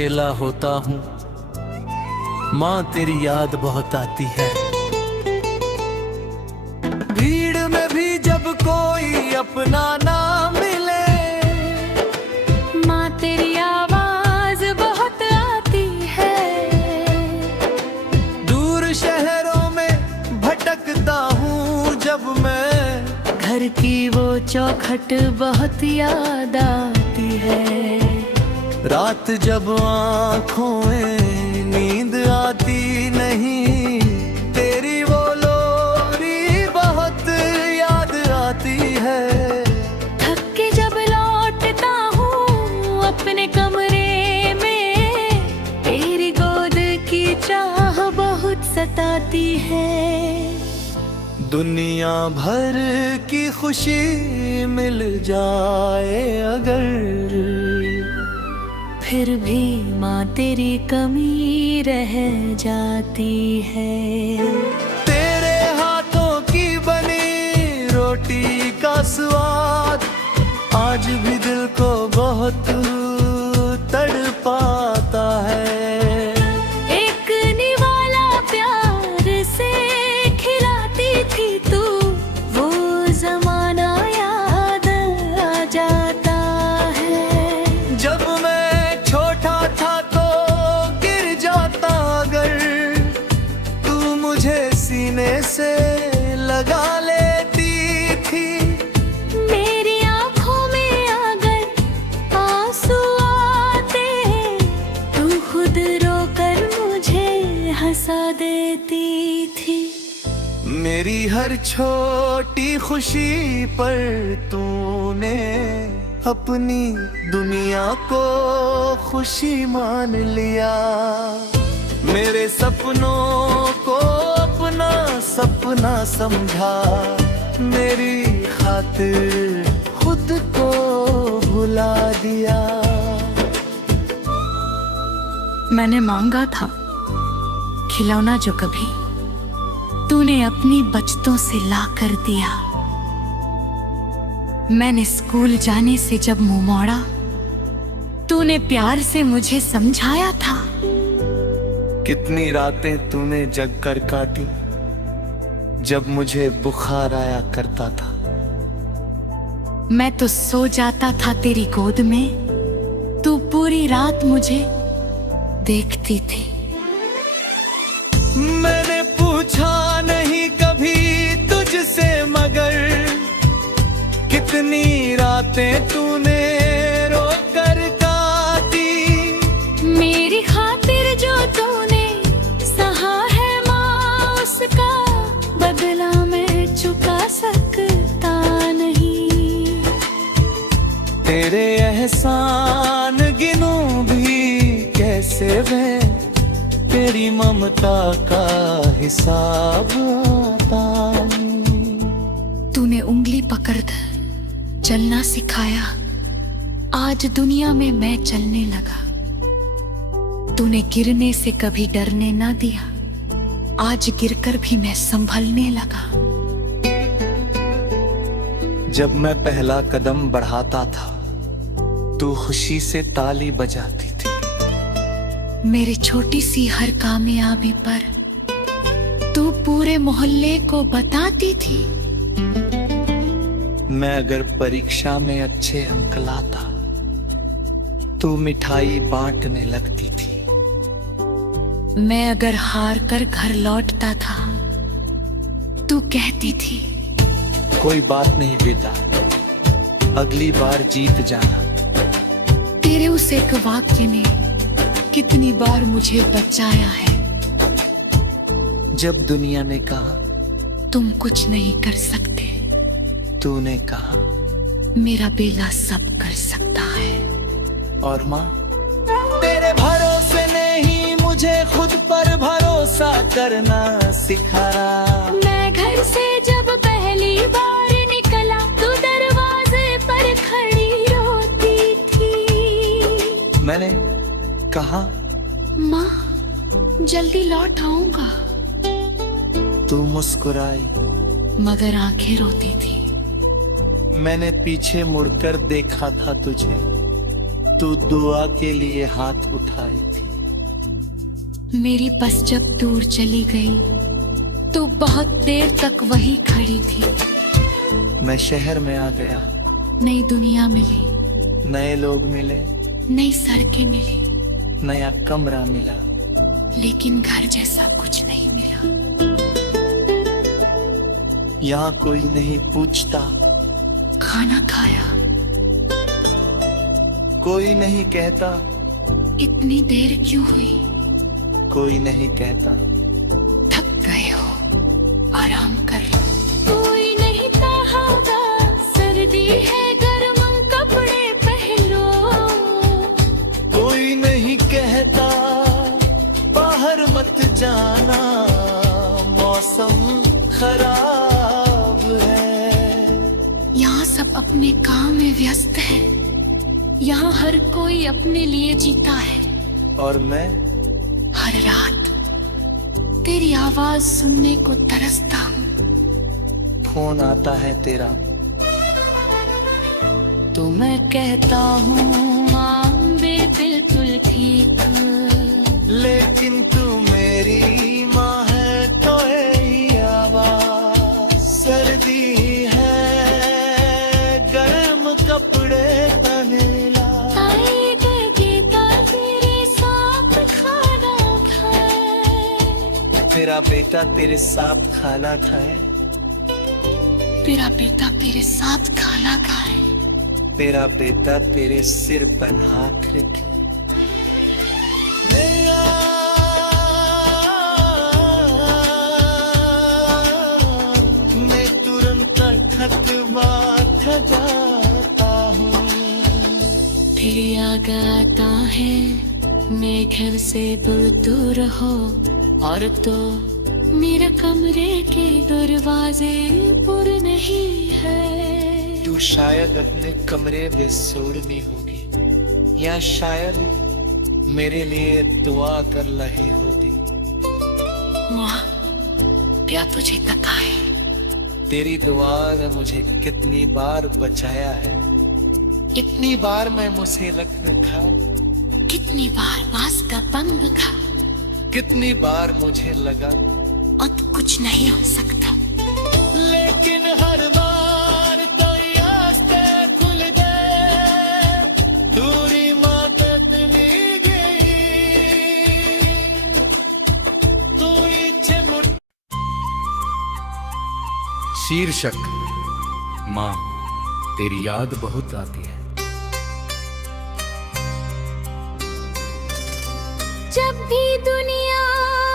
अकेला होता हूँ, माँ तेरी याद बहुत आती है। भीड़ में भी जब कोई अपना ना मिले, माँ तेरी आवाज बहुत आती है। दूर शहरों में भटकता हूँ जब मैं, घर की वो चौखट बहुत याद आती है। रात जब आँखों में नींद आती नहीं, तेरी वो लोरी बहुत याद आती है। थक के जब लौटता हूँ अपने कमरे में, तेरी गोद की चाह बहुत सताती है। दुनिया भर की खुशी मिल जाए अगर, फिर भी माँ तेरी कमी रह जाती है। तेरे हाथों की बनी रोटी का स्वाद आज भी दिल को बहुत तड़पाता है। एक निवाला प्यार से खिलाती थी तू, वो जमाना याद आ जाता है। जब मैं छोटा था तो गिर जाता अगर, तू मुझे सीने से लगा लेती थी। मेरी आंखों में अगर आंसू आते, तू खुद रोकर मुझे हंसा देती थी। मेरी हर छोटी खुशी पर तूने अपनी दुनिया को खुशी मान लिया। मेरे सपनों को अपना सपना समझा, मेरी खातिर खुद को भुला दिया। मैंने मांगा था खिलौना जो कभी तूने अपनी बचतों से ला कर दिया। मैंने स्कूल जाने से जब मुंह मोड़ा, तूने प्यार से मुझे समझाया था। कितनी रातें तूने जग कर काटी जब मुझे बुखार आया करता था। मैं तो सो जाता था तेरी गोद में, तू पूरी रात मुझे देखती थी। मैंने पूछा नहीं कभी तुझसे मगर, कितनी रातें तूने रो कर काटी। मेरी खातिर जो तूने सहा है माँ, उसका बदला मैं चुका सकता नहीं। तेरे एहसान गिनूं भी कैसे मैं, तेरी ममता का हिसाब आता नहीं। तूने उंगली पकड़कर चलना सिखाया, आज दुनिया में मैं चलने लगा। तूने गिरने से कभी डरने ना दिया, आज गिरकर भी मैं संभलने लगा। जब मैं पहला कदम बढ़ाता था, तू खुशी से ताली बजाती थी। मेरी छोटी सी हर कामयाबी पर तू पूरे मोहल्ले को बताती थी। मैं अगर परीक्षा में अच्छे अंक लाता, तू मिठाई बांटने लगती थी। मैं अगर हार कर घर लौटता था, तू कहती थी कोई बात नहीं बेटा, अगली बार जीत जाना। तेरे उस एक वाक्य ने कितनी बार मुझे बचाया है। जब दुनिया ने कहा तुम कुछ नहीं कर सकते, तूने कहा मेरा बेला सब कर सकता है। और माँ, तेरे भरोसे ने ही मुझे खुद पर भरोसा करना सिखाया। मैं घर से जब पहली बार निकला, तू दरवाजे पर खड़ी रोती थी। मैंने कहा माँ जल्दी लौट आऊंगा, तू मुस्कुराई मगर आंखें रोती थी। मैंने पीछे मुड़कर देखा था तुझे, तू दुआ के लिए हाथ उठाई थी। मेरी बस जब दूर चली गई तो बहुत देर तक वही खड़ी थी। मैं शहर में आ गया, नई दुनिया मिली, नए लोग मिले, नई सड़कें मिली, नया कमरा मिला, लेकिन घर जैसा कुछ नहीं मिला। यहाँ कोई नहीं पूछता, खाना खाया, कोई नहीं कहता, इतनी देर क्यों हुई, कोई नहीं कहता। थक गए हो, आराम कर लो। कोई नहीं कहागा सर्दी है, गर्म कपड़े पहनो। कोई नहीं कहता बाहर मत जाना, मौसम खराब है। यहाँ सब अपने काम में व्यस्त है, यहाँ हर कोई अपने लिए जीता है। और मैं हर रात तेरी आवाज सुनने को तरसता हूँ। फोन आता है तेरा तो मैं कहता हूँ हाँ बे बिल्कुल ठीक, लेकिन तू मेरी माँ है तो यही आवाज। सर्दी है, गर्म कपड़े पहने ला। आई गीता तेरे साथ खाना खाए। तेरा बेटा तेरे साथ खाना खाए, तेरा बेटा तेरे साथ खाना खाए। तेरा बेटा तेरे सिर पर हाथ रखे। मैं तुरंत खत जाता हूँ। फिर याद आता है मैं घर से दूर हो, और तो मेरा कमरे के दरवाजे पर नहीं है। तू शायद अपने कमरे में सो रही होगी, या शायद मेरे लिए दुआ कर रही होती। माँ, क्या तुझे तका है? तेरी दुआ ने मुझे कितनी बार बचाया है, कितनी बार मैं मुसीबत में था, कितनी बार बांस का पंख खा, कितनी बार मुझे लगा अब कुछ नहीं हो सकता। लेकिन हर बार तो रास्ते खुल गए, दूरी मदद ली गई, तू इच्छे मुझ। शीर्षक माँ, तेरी याद बहुत आती है। जब भी दुनिया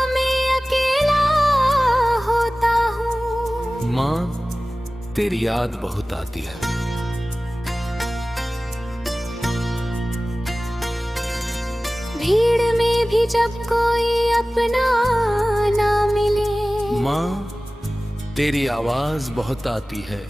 में अकेला होता हूँ, माँ, तेरी याद बहुत आती है। भीड़ में भी जब कोई अपना ना मिले, माँ, तेरी आवाज बहुत आती है।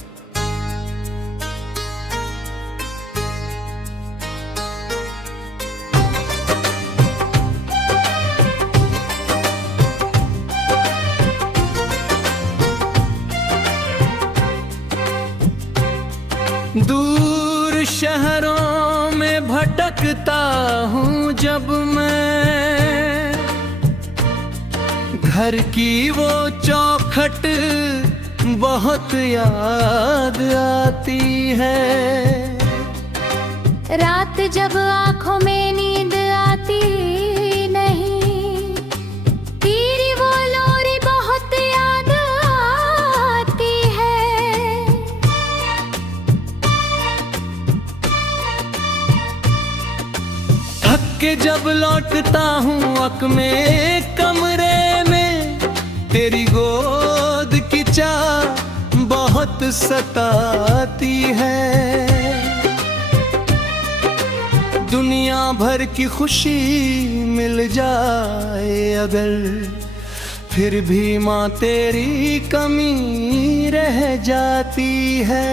दूर शहरों में भटकता हूँ जब मैं, घर की वो चौखट बहुत याद आती है। रात जब आंखों में नींद आती नहीं, तेरी वो लोरी बहुत याद आती है। थक के जब लौटता हूँ अक में कमरे में, तेरी गोद की चाह बहुत सताती है। दुनिया भर की खुशी मिल जाए अगर, फिर भी माँ तेरी कमी रह जाती है।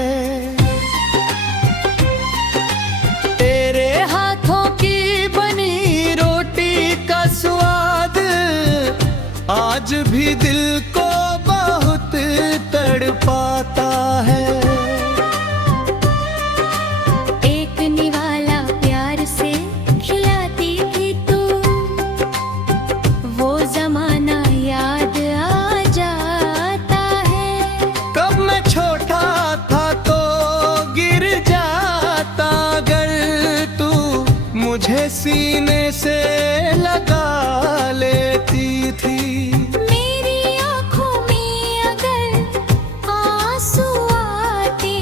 तेरे हाथों की बनी रोटी का स्वाद आज भी दिल को बहुत तड़पाता है। एक निवाला प्यार से सीने से लगा लेती थी। मेरी आंखों में अगर आंसू आते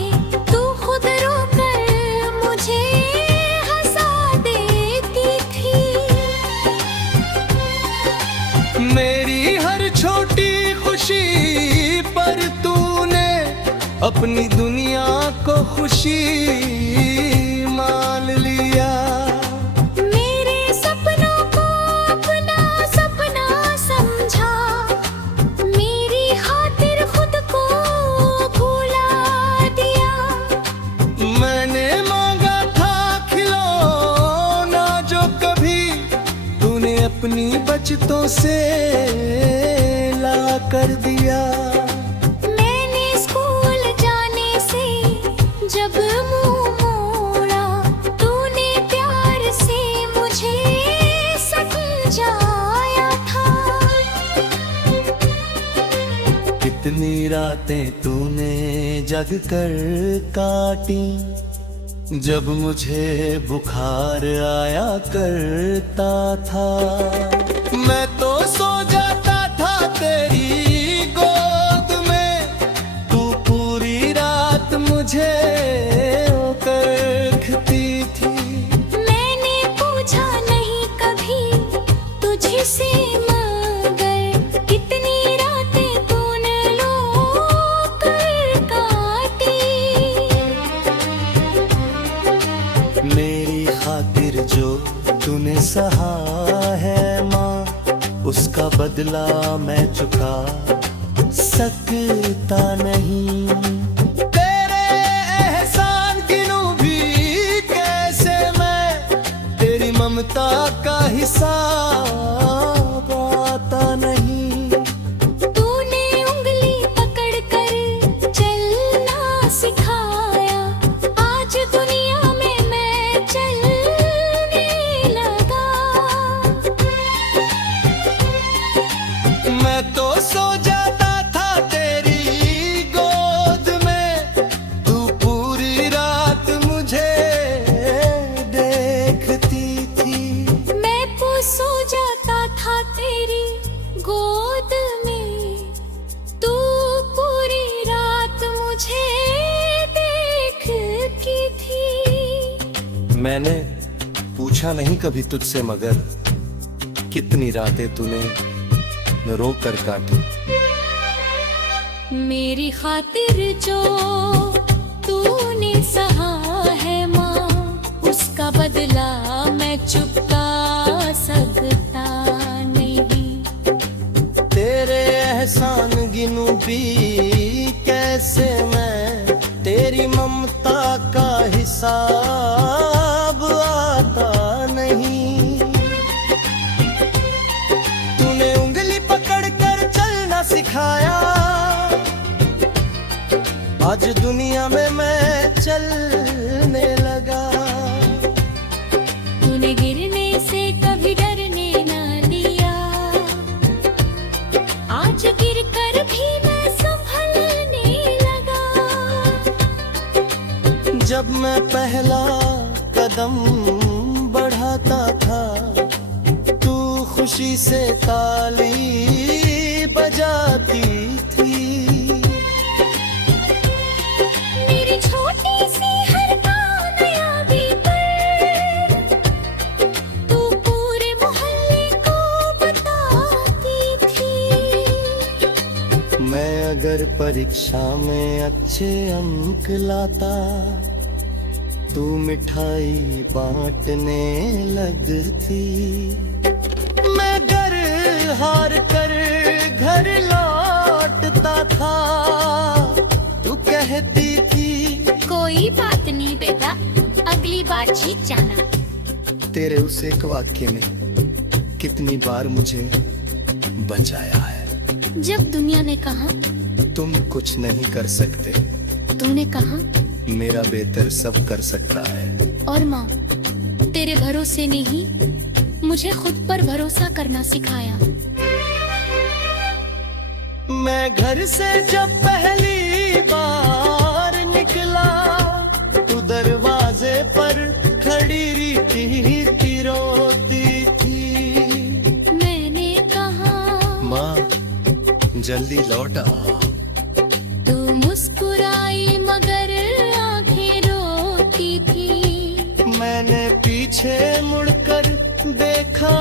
तू खुद रोकर मुझे हंसा देती थी। मेरी हर छोटी खुशी पर तूने अपनी दुनिया को खुशी मान लिया। मेरे सपनों को अपना सपना समझा, मेरी खातिर खुद को भुला दिया। मैंने मांगा था खिलौना जो कभी तूने अपनी बचतों से ला कर दिया। मैंने स्कूल जाने से जब मुंह मोड़ा, तूने प्यार से मुझे समझाया था। कितनी रातें तूने जग कर काटी, जब मुझे बुखार आया करता था। मैं तो सो जाता था तेरी गोद में, तू पूरी रात मुझे करखती थी। मैंने पूछा नहीं कभी तुझसे मगर कितनी रातें तूने लो कर काटी। मेरी खातिर जो तूने सहा है माँ, उसका बदला मैं चुका सकता नहीं। तेरे एहसान गिनूं भी कैसे मैं, तेरी ममता का हिसाब आता नहीं। तूने उंगली पकड़ कर चलना सिखाया, आज दुनिया में मैं चलने लगा। मैं तो सो जाता था तेरी गोद में, तू पूरी रात मुझे देखती थी। मैं तो सो जाता था तेरी गोद में, तू पूरी रात मुझे देखती थी। मैंने पूछा नहीं कभी तुझसे मगर कितनी रातें तूने रो कर काटी। मेरी खातिर जो तूने सहा है माँ, उसका बदला मैं चुका सकता नहीं। तेरे एहसान गिनूं भी कैसे मैं, तेरी ममता का हिसाब आता नहीं। तूने उंगली पकड़ कर चलना सिखाया, आज दुनिया में मैं चलने लगा। तूने गिरने से कभी डरने ना दिया, आज गिर कर भी मैं संभलने लगा। जब मैं पहला कदम बढ़ाता था, तू खुशी से ताली बजाती थी। मेरी छोटी सी हर कामयाबी पर तू पूरे मोहल्ले को बताती थी। मैं अगर परीक्षा में अच्छे अंक लाता, तू मिठाई बांटने लगती। मैं घर हार कर घर लौटता था, तू कहती थी कोई बात नहीं बेटा, अगली बार जीत जाना। तेरे उस एक वाक्य ने कितनी बार मुझे बचाया है। जब दुनिया ने कहा तुम कुछ नहीं कर सकते, तूने कहा मेरा बेहतर सब कर सकता है। और माँ तेरे भरोसे ने ही मुझे खुद पर भरोसा करना सिखाया। मैं घर से जब पहली बार निकला, तू दरवाजे पर खड़ी थी रो जल्दी लौट आ। तू मुस्कुराई मगर आंखें रोती थी। मैंने पीछे मुड़कर देखा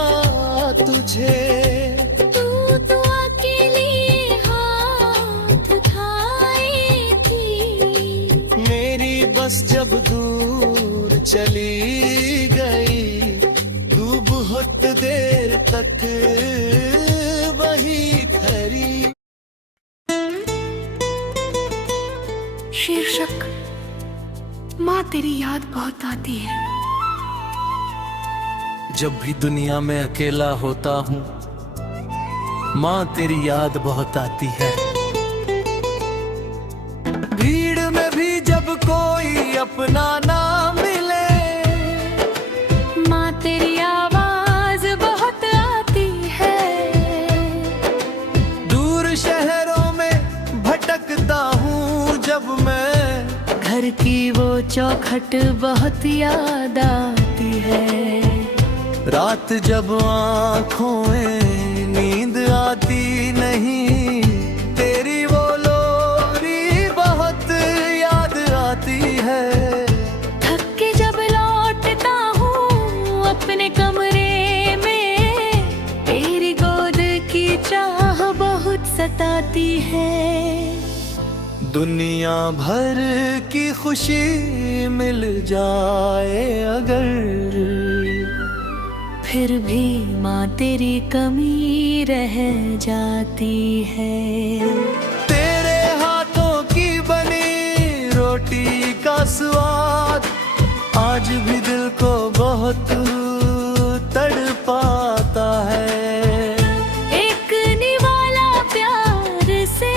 तुझे। तू दुआ के लिए हाथ उठाई थी। मेरी बस जब दूर चली गई, तू बहुत देर तक वही ठहरी। शीर्षक माँ तेरी याद बहुत आती है। जब भी दुनिया में अकेला होता हूँ, माँ तेरी याद बहुत आती है। भीड़ में भी जब कोई अपना ना मिले, माँ तेरी आवाज बहुत आती है। दूर शहरों में भटकता हूँ जब मैं, घर की वो चौखट बहुत याद आती है। रात जब आँखों में नींद आती नहीं, तेरी वो लोरी बहुत याद आती है। थक के जब लौटता हूँ अपने कमरे में, तेरी गोद की चाह बहुत सताती है। दुनिया भर की खुशी मिल जाए अगर, फिर भी माँ तेरी कमी रह जाती है। तेरे हाथों की बनी रोटी का स्वाद आज भी दिल को बहुत तड़पाता है। एक निवाला प्यार से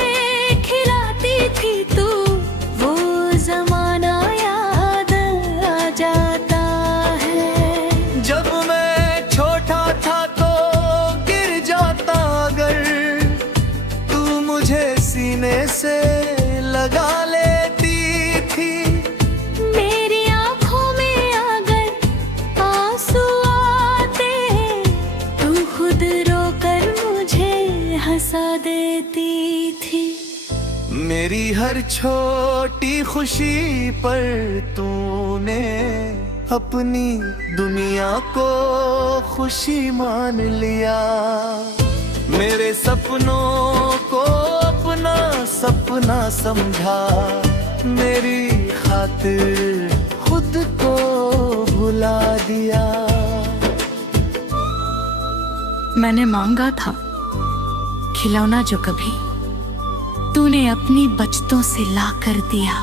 खिलाती थी तू, वो जमाना याद आ जाता है। जब मैं छोटा था तो गिर जाता अगर, तू मुझे सीने से लगा लेती थी। मेरी आंखों में अगर आंसू आते, तू खुद रोकर मुझे हंसा देती थी। मेरी हर छोटी खुशी पर तूने अपनी दुनिया को खुशी मान लिया। मेरे सपनों को अपना सपना समझा, मेरी खातिर खुद को भुला दिया। मैंने मांगा था खिलौना जो कभी तूने अपनी बचतों से ला कर दिया।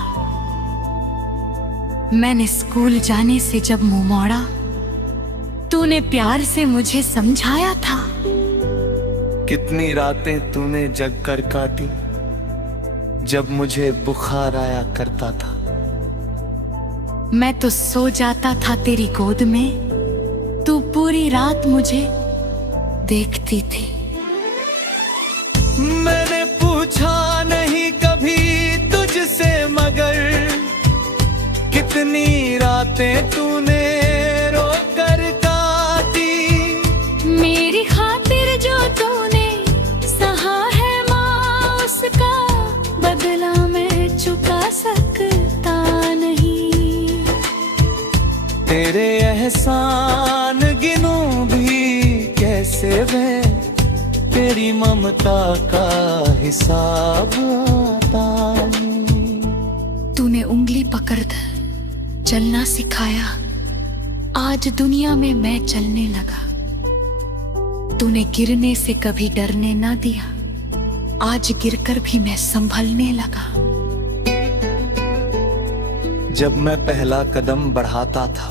मैंने स्कूल जाने से जब मुंह मोड़ा, तूने प्यार से मुझे समझाया था। कितनी रातें तूने जग कर काटी जब मुझे बुखार आया करता था। मैं तो सो जाता था तेरी गोद में, तू पूरी रात मुझे देखती थी। मैंने पूछा नहीं कभी तुझसे मगर, कितनी रातें तूने रो कर काटी। मेरी खातिर जो तूने सहा है माँ, उसका बदला मैं चुका सकता नहीं। तेरे एहसान गिनूं भी कैसे मैं, तेरी ममता का हिसाब आता नहीं। तूने उंगली पकड़कर चलना सिखाया, आज दुनिया में मैं चलने लगा। तूने गिरने से कभी डरने ना दिया, आज गिरकर भी मैं संभलने लगा। जब मैं पहला कदम बढ़ाता था,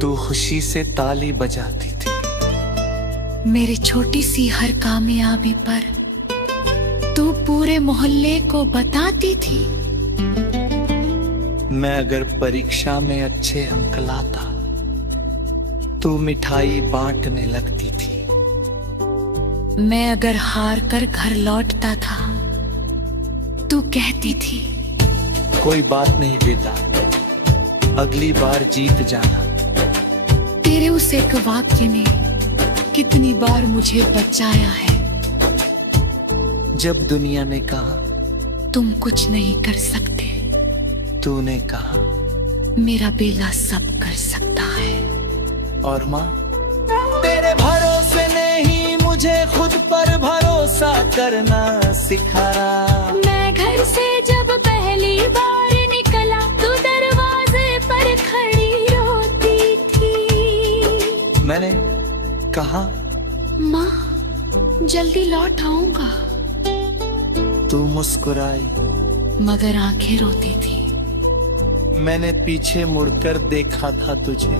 तू खुशी से ताली बजाती थी। मेरी छोटी सी हर कामयाबी पर तू पूरे मोहल्ले को बताती थी। मैं अगर परीक्षा में अच्छे अंक लाता, तू मिठाई बांटने लगती थी। मैं अगर हार कर घर लौटता था, तू कहती थी, कोई बात नहीं बेटा, अगली बार जीत जाना। तेरे उस एक वाक्य ने कितनी बार मुझे बचाया है। जब दुनिया ने कहा तुम कुछ नहीं कर सकते, तूने कहा मेरा बेला सब कर सकता है। और माँ तेरे भरोसे ने ही मुझे खुद पर भरोसा करना सिखाया। मैं घर से जब पहली बार निकला तो दरवाजे पर खड़ी रोती थी। मैंने कहा माँ जल्दी लौट आऊंगा, तू मुस्कुराई मगर आंखें रोती थी। मैंने पीछे मुड़कर देखा था तुझे,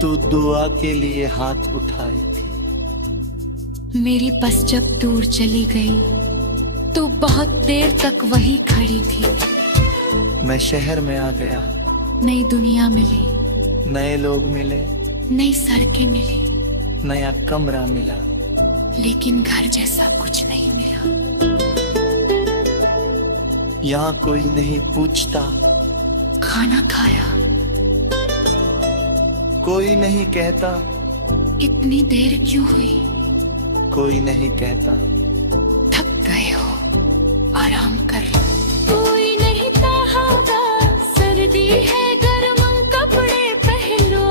तू दुआ के लिए हाथ उठाई थी। मेरी बस जब दूर चली गई तो बहुत देर तक वही खड़ी थी। मैं शहर में आ गया, नई दुनिया मिली, नए लोग मिले, नई सड़कें मिली, नया कमरा मिला, लेकिन घर जैसा कुछ नहीं मिला। यहाँ कोई नहीं पूछता खाना खाया, कोई नहीं कहता इतनी देर क्यों हुई, कोई नहीं कहता थक गए हो आराम कर लो। कोई नहीं कहागा सर्दी है गर्म कपड़े पहनो,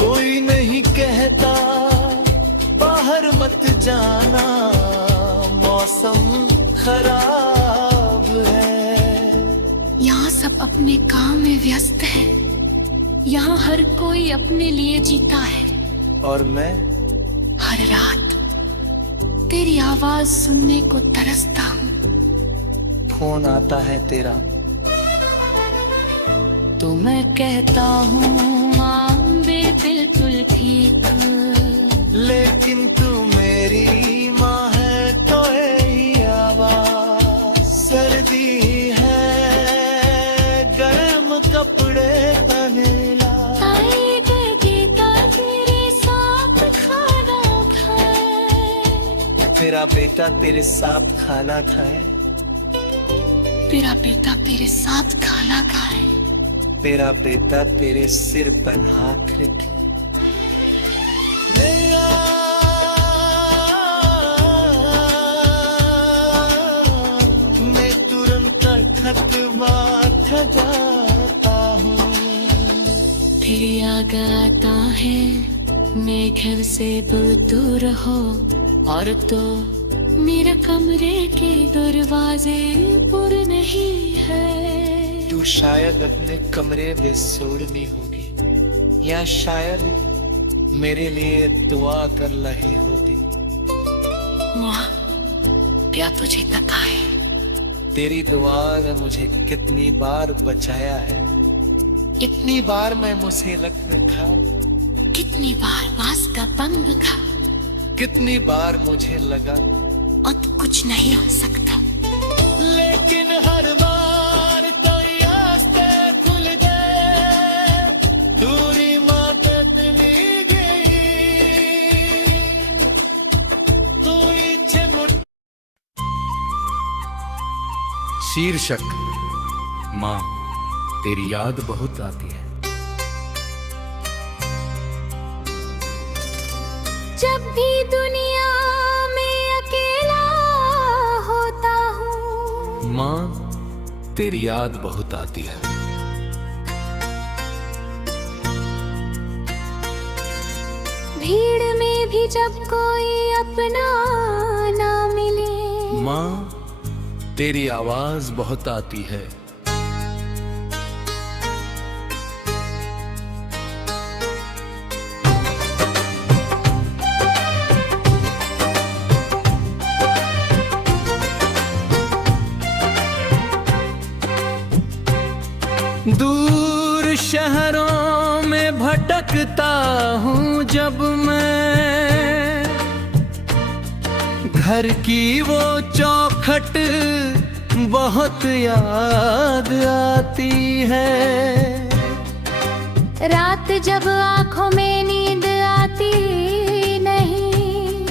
कोई नहीं कहता बाहर मत जाना मौसम खराब है। यहाँ सब अपने काम में व्यस्त है, यहाँ हर कोई अपने लिए जीता है। और मैं हर रात तेरी आवाज सुनने को तरसता हूँ। फोन आता है तेरा तो मैं कहता हूँ हाँ बे बिल्कुल ठीक, लेकिन तू मेरी माँ है तो यही आवाज। सर्दी है गर्म कपड़े पहला, तेरे साथ खाना खाए, मेरा बेटा तेरे साथ खाना खाए, मेरा बेटा तेरे साथ खाना खाए, मेरा बेटा तेरे सिर पर हाथ रखे। मैं तुरंत खतवा जाता हूँ। फिर याद आता है मैं घर से दूर हो और तो मेरा कमरे के दरवाजे पर नहीं है। तू शायद अपने कमरे में सो रही होगी, या शायद मेरे लिए दुआ कर रही होगी। माँ क्या तुझे तक है? तेरी दुआ ने मुझे कितनी बार बचाया है, इतनी बार मैं मुसीबत में था, कितनी बार बांस का पंग खा, कितनी बार मुझे लगा अब कुछ नहीं हो सकता, लेकिन हर बार तो रास्ते खुल गए। दूरी मत ली गई, तू इच्छे मुझ। शीर्षक माँ तेरी याद बहुत आती है। जब भी दुनिया में अकेला होता हूँ, माँ तेरी याद बहुत आती है। भीड़ में भी जब कोई अपना ना मिले, माँ तेरी आवाज बहुत आती है। दूर शहरों में भटकता हूँ जब मैं, घर की वो चौखट बहुत याद आती है। रात जब आंखों में नींद आती नहीं,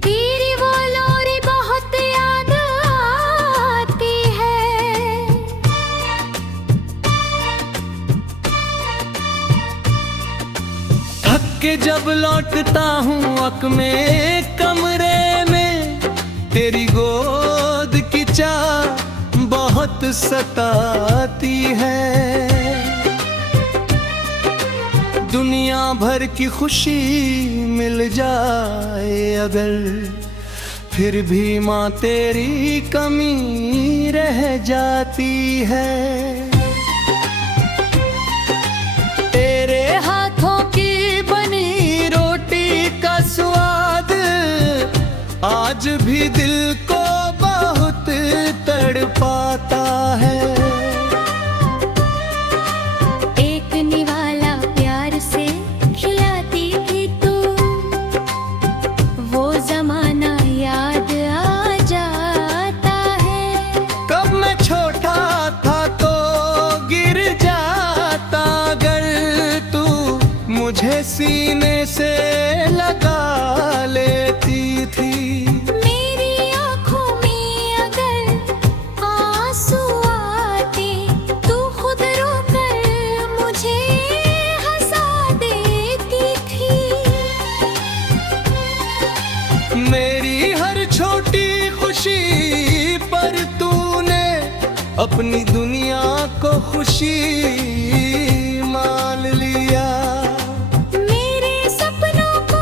तेरी वो लोरी बहुत याद आती है। थक के जब लौटता हूँ अक में कमरे में, तेरी गोद की चाह बहुत सताती है। दुनिया भर की खुशी मिल जाए अगर, फिर भी माँ तेरी कमी रह जाती है। तेरे हाथों की बनी रोटी का स्वाद आज भी दिल को बहुत तड़पाता है। एक निवाला प्यार से खिलाती थी तू, वो जमाना याद आ जाता है। कब मैं छोटा था तो गिर जाता अगर तू मुझे सीने से लगा लेती थी। मेरी आँखों में अगर आंसू आते, तू खुद रोकर मुझे हंसा देती थी। मेरी हर छोटी खुशी पर तूने अपनी दुनिया को खुशी मान लिया। मेरे सपनों को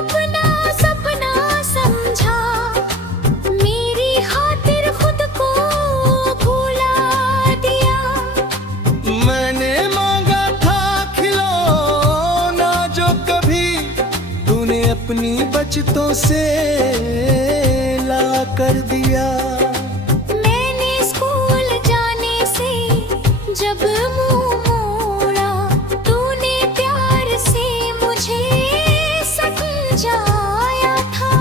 अपना सपना समझा, मेरी खातिर खुद को भुला दिया। मैंने मांगा था खिलौना जो कभी तूने अपनी बचतों से ला कर दिया। मैंने स्कूल जाने से जब मुंह मोड़ा, तूने प्यार से मुझे समझाया था।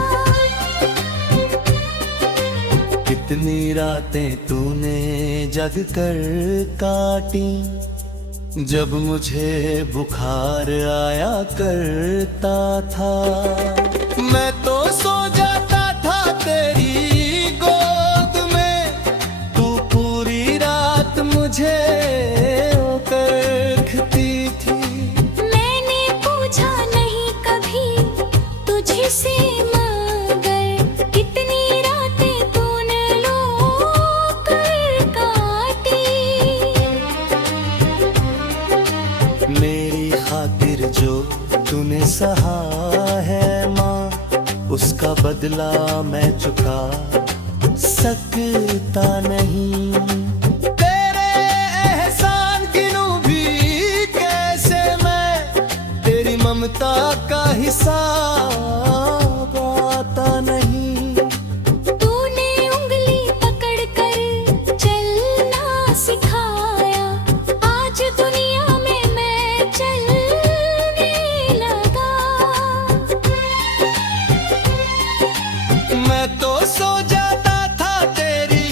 कितनी रातें तूने जग कर काटी, जब मुझे बुखार आया करता था। मैं तो सो जाता था तेरी गोद में, तू पूरी रात मुझे करती थी। मैंने पूछा नहीं कभी तुझसे मगर, कितनी रातें तूने लो कर काटी। मेरी खातिर जो तूने सहा है माँ, उसका बदला मैं चुका सकता नहीं। तेरे एहसान गिनूं भी कैसे मैं, तेरी ममता का हिसाब आता नहीं। तूने उंगली पकड़ कर चलना सिखाया, आज दुनिया में मैं चलने लगा। मैं तो सो जाता था तेरी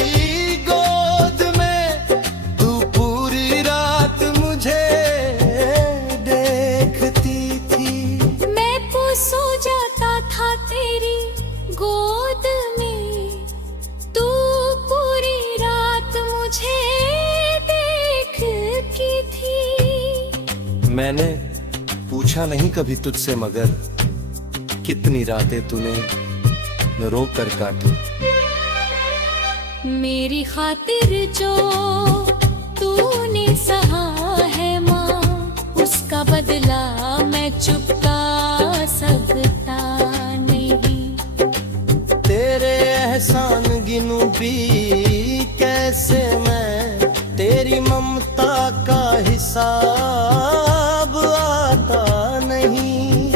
गोद में, तू पूरी रात मुझे देखती थी। मैं सो जाता था तेरी गोद में, तू पूरी रात मुझे देखती थी। मैंने पूछा नहीं कभी तुझसे मगर, कितनी रातें तूने रो कर काटी। मेरी खातिर जो तूने सहा है माँ, उसका बदला मैं चुका सकता नहीं। तेरे एहसान गिनूं भी कैसे मैं, तेरी ममता का हिसाब आता नहीं।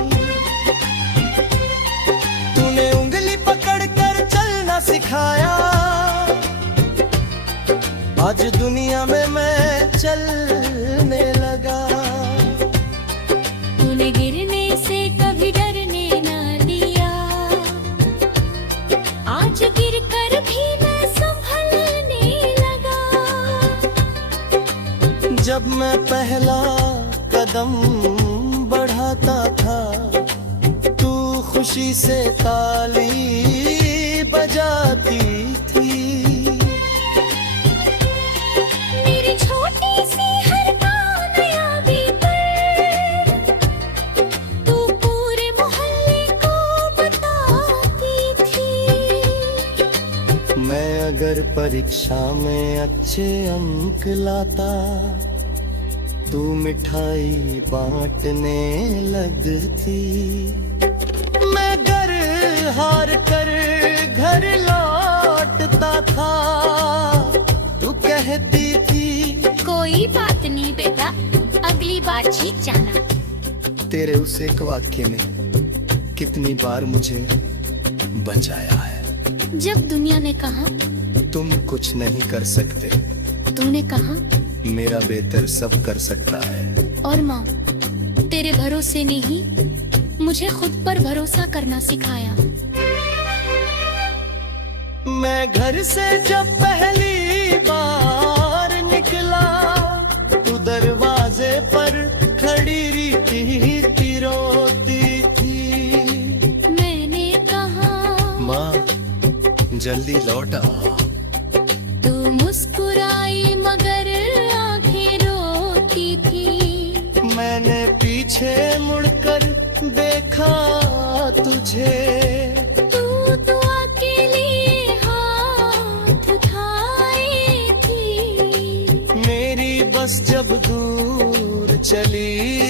तूने उंगली पकड़ कर चलना सिखाया, आज दुनिया में मैं चलने लगा। तूने गिरने से कभी डरने ना दिया, आज गिर कर भी मैं संभलने लगा। जब मैं पहला कदम बढ़ाता था, तू खुशी से ताली बजाती थी। मेरी छोटी सी हर कामयाबी पर तू पूरे मोहल्ले को बताती थी। अगर परीक्षा में अच्छे अंक लाता, तू मिठाई बांटने लगती। मैं घर हार कर घर लौटता था, तू कहती थी कोई बात नहीं बेटा, अगली बार जीत जाना। तेरे उस एक वाक्य ने कितनी बार मुझे बचाया है। जब दुनिया ने कहा, तुम कुछ नहीं कर सकते, तूने कहा मेरा बेहतर सब कर सकता है। और माँ, तेरे भरोसे ने ही मुझे खुद पर भरोसा करना सिखाया। मैं घर से जब पहली बार निकला, तू दरवाजे पर खड़ी रीति रोती थी। मैंने कहा माँ जल्दी लौट आ। तू मुस्कुराई मगर आंखें रोती थी। मैंने पीछे मुड़कर देखा तुझे, तू दुआ के लिए हाथ उठाई थी। मेरी बस जब दूर चली